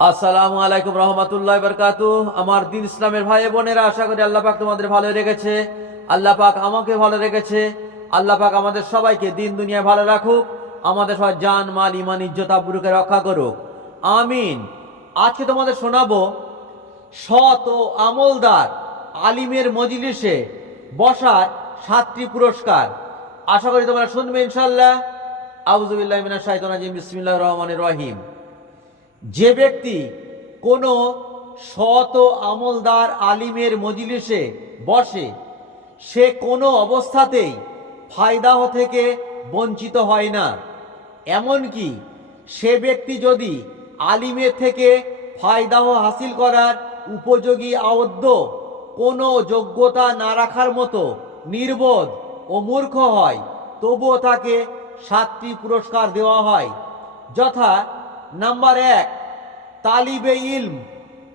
আসসালামু আলাইকুম রহমতুল্লাহ বরকাতু আমার দিন ইসলামের ভাই বোনেরা, আশা করি আল্লাহ পাক তোমাদের ভালো রেখেছে। আল্লাহ পাক আমাকে ভালো রেখেছে। আল্লাহ পাক আমাদের সবাইকে দিন দুনিয়া ভালো রাখুক। আমাদের সবাই জান, মাল ইমান ইজ্জত আব্রুকে রক্ষা করুক। আমিন। আজকে তোমাদের শোনাবো, সৎ ও আমলদার আলিমের মজলিসে বসার সাতটি পুরস্কার। আশা করি তোমরা শুনবে ইনশাল্লাহ আউজুবিল্লাহ মিনাশ শাইতানির রাজিম। বিসমিল্লাহির রহমানির রহিম। যে ব্যক্তি কোনো ও আমলদার আলিমের মজলিসে বসে, সে কোনো অবস্থাতেই ফায়দাহ থেকে বঞ্চিত হয় না। এমনকি সে ব্যক্তি যদি আলিমের থেকে ফায়দাহ হাসিল করার উপযোগী আবদ্ধ, কোনো যোগ্যতা না রাখার মতো নির্বোধ ও মূর্খ হয়, তবুও তাকে সাতটি পুরস্কার দেওয়া হয়, যথা নাম্বার এক, তালিবে ইলম,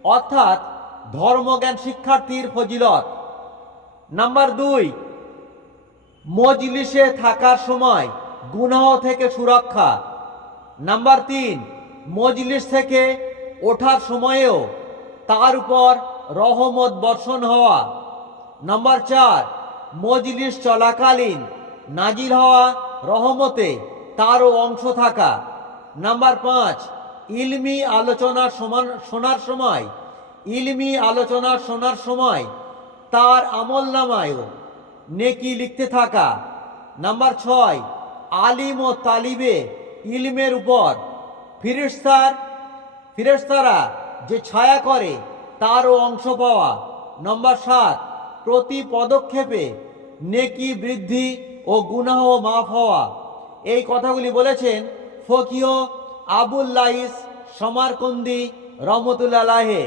অর্থাৎ ধর্মজ্ঞান শিক্ষার্থীর ফজিলত। নাম্বার দুই, মজলিসে থাকার সময় গুনাহ থেকে সুরক্ষা। নাম্বার তিন, মজলিস থেকে ওঠার সময়েও তার উপর রহমত বর্ষণ হওয়া। নাম্বার চার, মজলিস চলাকালীন নাজিল হওয়া রহমতে তারও অংশ থাকা। নাম্বার পাঁচ, ইলমি আলোচনার সমান, শোনার সময়। ইলমি আলোচনার শোনার সময়, তার আমল নামায়ও নেকি লিখতে থাকা। নাম্বার ছয়, আলিম ও তালিবে ইলমের উপর। ফিরিস্তার ফিরেস্তারা যে ছায়া করে, তারও অংশ পাওয়া। নম্বর সাত, প্রতি পদক্ষেপে নেকি বৃদ্ধি ও গুনাহ মাফ হওয়া। এই কথাগুলি বলেছেন ফকিহ আবুল সমারকন্দি রহমতুল্লাহে